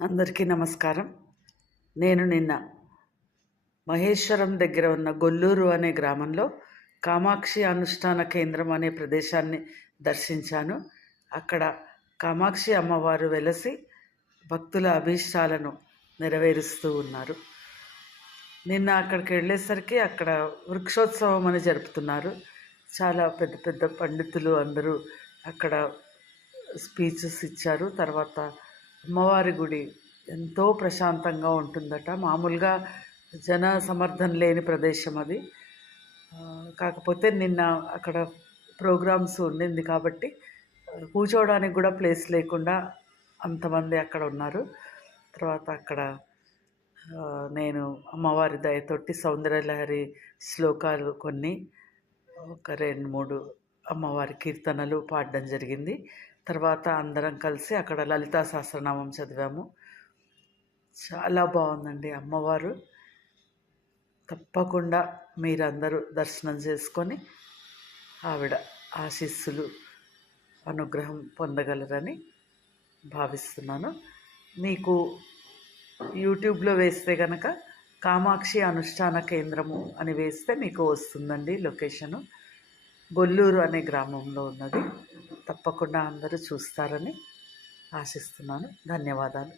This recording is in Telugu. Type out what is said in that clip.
అందరికీ నమస్కారం. నేను నిన్న మహేశ్వరం దగ్గర ఉన్న గొల్లూరు అనే గ్రామంలో కామాక్షి అనుష్ఠాన కేంద్రం అనే ప్రదేశాన్ని దర్శించాను. అక్కడ కామాక్షి అమ్మవారు వెలసి భక్తుల అభీష్టాలను నెరవేరుస్తూ ఉన్నారు. నిన్న అక్కడికి వెళ్ళేసరికి అక్కడ వృక్షోత్సవం అని జరుపుతున్నారు. చాలా పెద్ద పెద్ద పండితులు అందరూ అక్కడ స్పీచెస్ ఇచ్చారు. తర్వాత అమ్మవారి గుడి ఎంతో ప్రశాంతంగా ఉంటుందట. మామూలుగా జన సమర్థన లేని ప్రదేశం అది. కాకపోతే నిన్న అక్కడ ప్రోగ్రామ్స్ ఉండింది కాబట్టి కూర్చోవడానికి కూడా ప్లేస్ లేకుండా అంతమంది అక్కడ ఉన్నారు. తర్వాత అక్కడ నేను అమ్మవారి దయతోటి సౌందర్యలహరి శ్లోకాలు కొన్ని ఒక 2-3 అమ్మవారి కీర్తనలు పాడడం జరిగింది. తర్వాత అందరం కలిసి అక్కడ లలితా సహస్రనామం చదివాము. చాలా బాగుందండి అమ్మవారు. తప్పకుండా మీరందరూ దర్శనం చేసుకొని ఆవిడ ఆశీస్సులు అనుగ్రహం పొందగలరని భావిస్తున్నాను. మీకు యూట్యూబ్లో వేస్తే కనుక కామాక్షి అనుష్ఠాన కేంద్రము అని వేస్తే మీకు వస్తుందండి లొకేషను. గొల్లూరు అనే గ్రామంలో ఉన్నది. తప్పకుండా అందరూ చూస్తారని ఆశిస్తున్నాను. ధన్యవాదాలు.